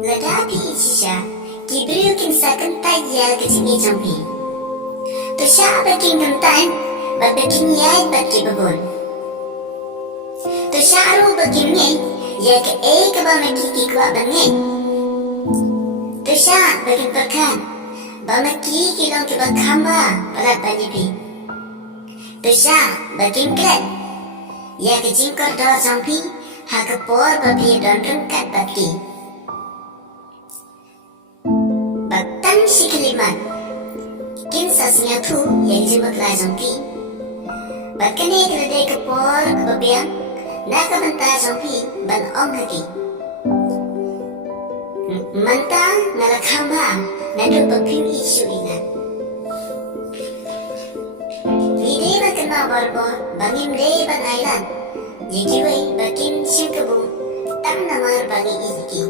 Ladapi Shah, Gibril kimsa kyntait yal kecini jampi. Tu Shah baking kyntait, bat baking yai bat kibabon. Tu Shah ru baking ngay, ya ke kaba maki kikwa bangay. Tu Shah baking perkan, ba maki kilong kibang kamba palat banyipi. Tu Shah baking kret, ya ke jingkor do jampi, ha ke por babi don rengkat baki. Batang si kelimat, kinsa sinyatu yang jimat lai jampi. Bakane kerade ke por ke babiang, nak mentah jampi ban ong kaki. Mentah nala kamba nadu bapim isu ingat. Lide bakana barbo bangim de ban ailan, jikiwai bakim simkabu tang namar bagi iziki.